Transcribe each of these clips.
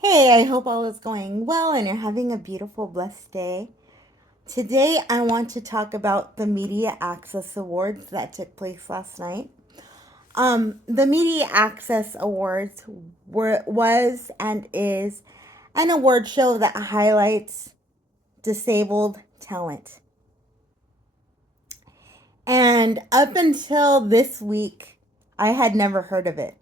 Hey, I hope all is going well and you're having a beautiful, blessed day. Today, I want to talk about the Media Access Awards that took place last night. The Media Access Awards was and is an award show that highlights disabled talent. And up until this week, I had never heard of it.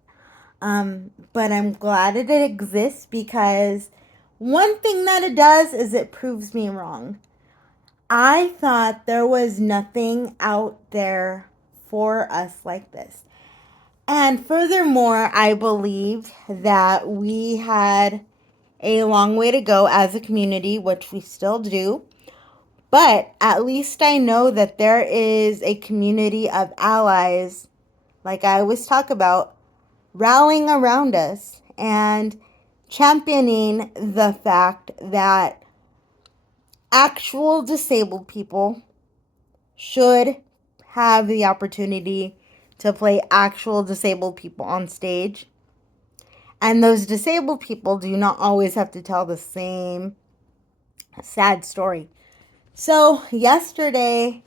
But I'm glad it exists because one thing that it does is it proves me wrong. I thought there was nothing out there for us like this. And furthermore, I believed that we had a long way to go as a community, which we still do. But at least I know that there is a community of allies, like I always talk about, rallying around us and championing the fact that actual disabled people should have the opportunity to play actual disabled people on stage. And those disabled people do not always have to tell the same sad story. So yesterday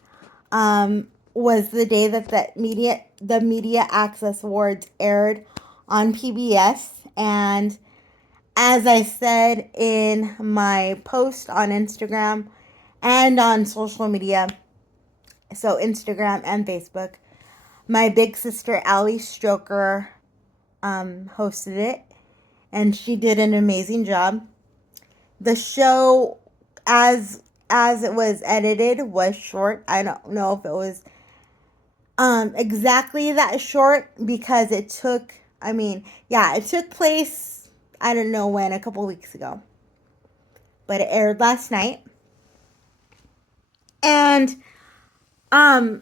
was the day that the Media Access Awards aired on PBS, and as I said in my post on Instagram and on social media, so Instagram and Facebook, my big sister Ali Stroker hosted it, and she did an amazing job. The show, as it was edited, was short. I don't know if it was exactly that short because it took. I mean, yeah, it took place. I don't know when, a couple weeks ago, but it aired last night. And um,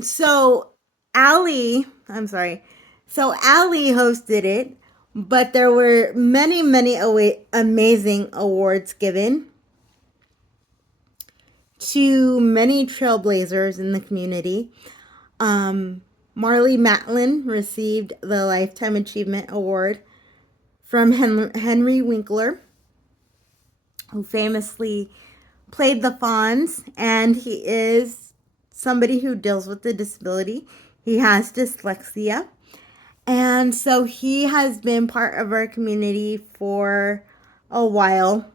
so I'm sorry. So Ali hosted it, but there were many amazing awards given to many trailblazers in the community. Um, Marlee Matlin received the Lifetime Achievement Award from Henry Winkler, who famously played the Fonz, and he is somebody who deals with the disability. He has dyslexia. And so he has been part of our community for a while.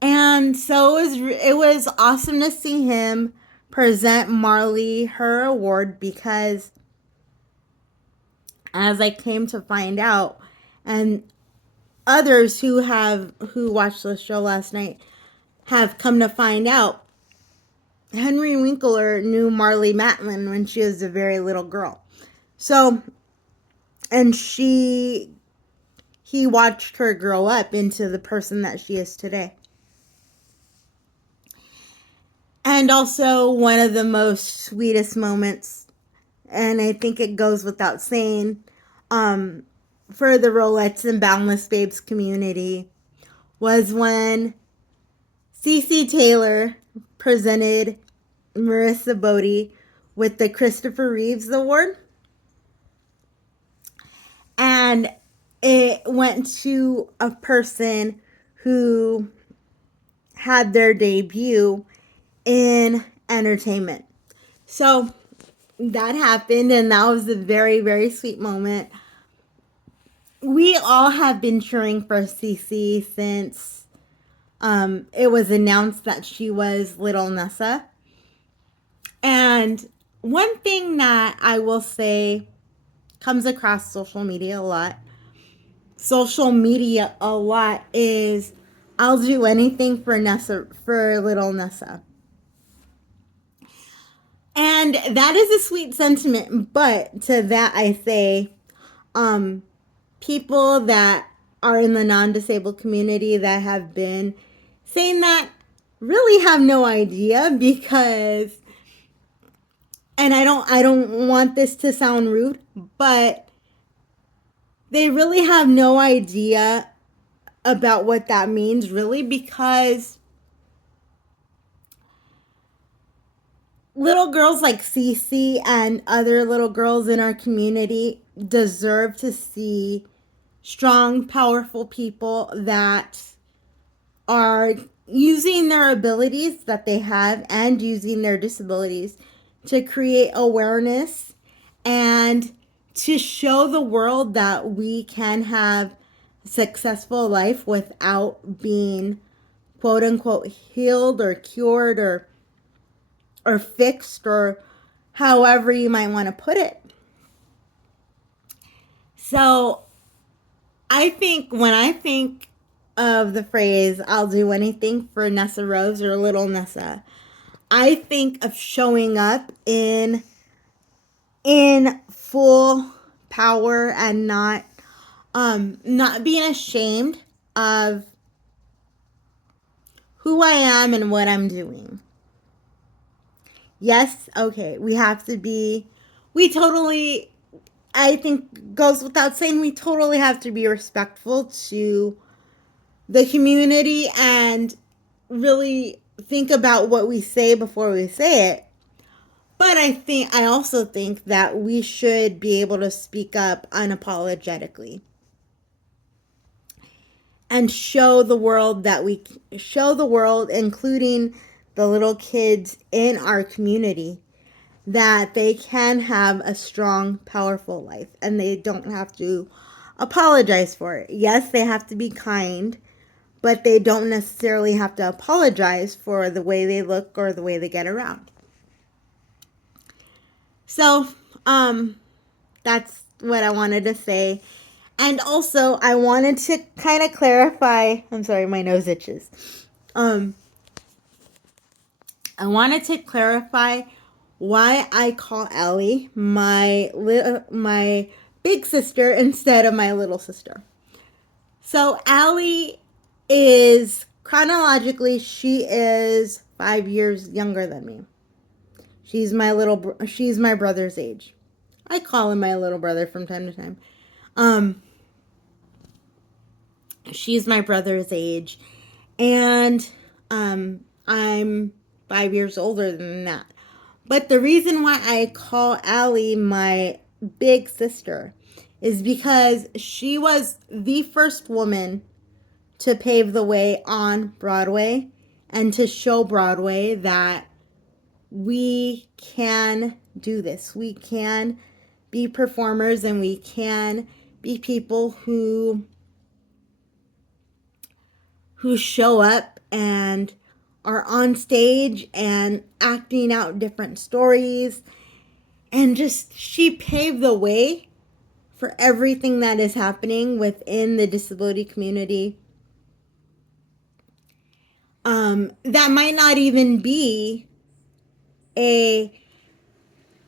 And so it was awesome to see him present Marlee her award because as I came to find out, and others who watched the show last night have come to find out, Henry Winkler knew Marlee Matlin when she was a very little girl. So, and he watched her grow up into the person that she is today. And also one of the most sweetest moments, and I think it goes without saying, um, for the Rolettes and Boundless Babes community, was when Cece Taylor presented Marissa Bodie with the Christopher Reeves Award. And it went to a person who had their debut in entertainment. So that happened, and that was a very sweet moment. We all have been cheering for Cece since it was announced that she was Little Nessa. And one thing that I will say comes across social media a lot is I'll do anything for Nessa, for Little Nessa. And that is a sweet sentiment, but to that I say, um, people that are in the non-disabled community that have been saying that really have no idea because, and I don't want this to sound rude, but they really have no idea about what that means really because little girls like Cece and other little girls in our community deserve to see strong, powerful people that are using their abilities that they have and using their disabilities to create awareness and to show the world that we can have a successful life without being quote unquote healed or cured or fixed or however you might want to put it. So I think when I think of the phrase I'll do anything for Nessa Rose or little Nessa, I think of showing up in full power and not being ashamed of who I am and what I'm doing. Yes, okay, we totally, I think goes without saying, we totally have to be respectful to the community and really think about what we say before we say it. But I also think that we should be able to speak up unapologetically and show the world including the little kids in our community, that they can have a strong, powerful life and they don't have to apologize for it. Yes, they have to be kind, but they don't necessarily have to apologize for the way they look or the way they get around. So, that's what I wanted to say. And also, I wanted to kind of clarify. I'm sorry, my nose itches. I wanted to clarify why I call Allie my big sister instead of my little sister. So Allie is chronologically, she is 5 years younger than me. She's my brother's age. I call him my little brother from time to time. She's my brother's age, and I'm 5 years older than that. But the reason why I call Allie my big sister is because she was the first woman to pave the way on Broadway and to show Broadway that we can do this. We can be performers and we can be people who show up and are on stage and acting out different stories. And just, she paved the way for everything that is happening within the disability community. That might not even be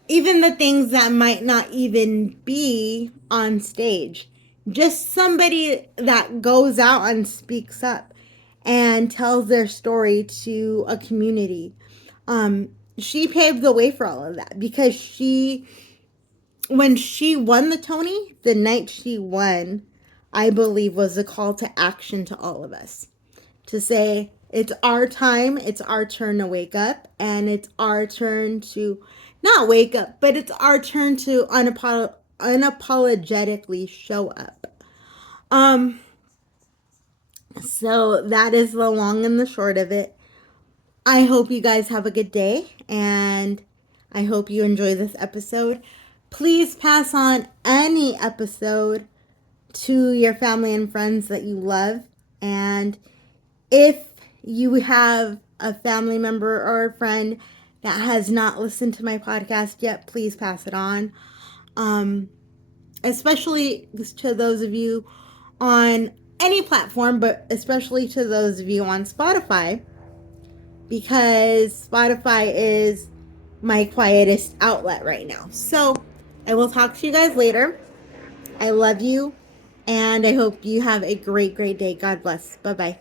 even the things that might not even be on stage. Just somebody that goes out and speaks up and tells their story to a community. She paved the way for all of that because when she won the Tony, the night she won, I believe was a call to action to all of us to say, it's our time, it's our turn to wake up, and it's our turn to not wake up, but it's our turn to unapologetically show up. So that is the long and the short of it. I hope you guys have a good day, and I hope you enjoy this episode. Please pass on any episode to your family and friends that you love. And if you have a family member or a friend that has not listened to my podcast yet, please pass it on. Especially to those of you on any platform, but especially to those of you on Spotify, because Spotify is my quietest outlet right now. So I will talk to you guys later. I love you, and I hope you have a great, great day. God bless. Bye-bye.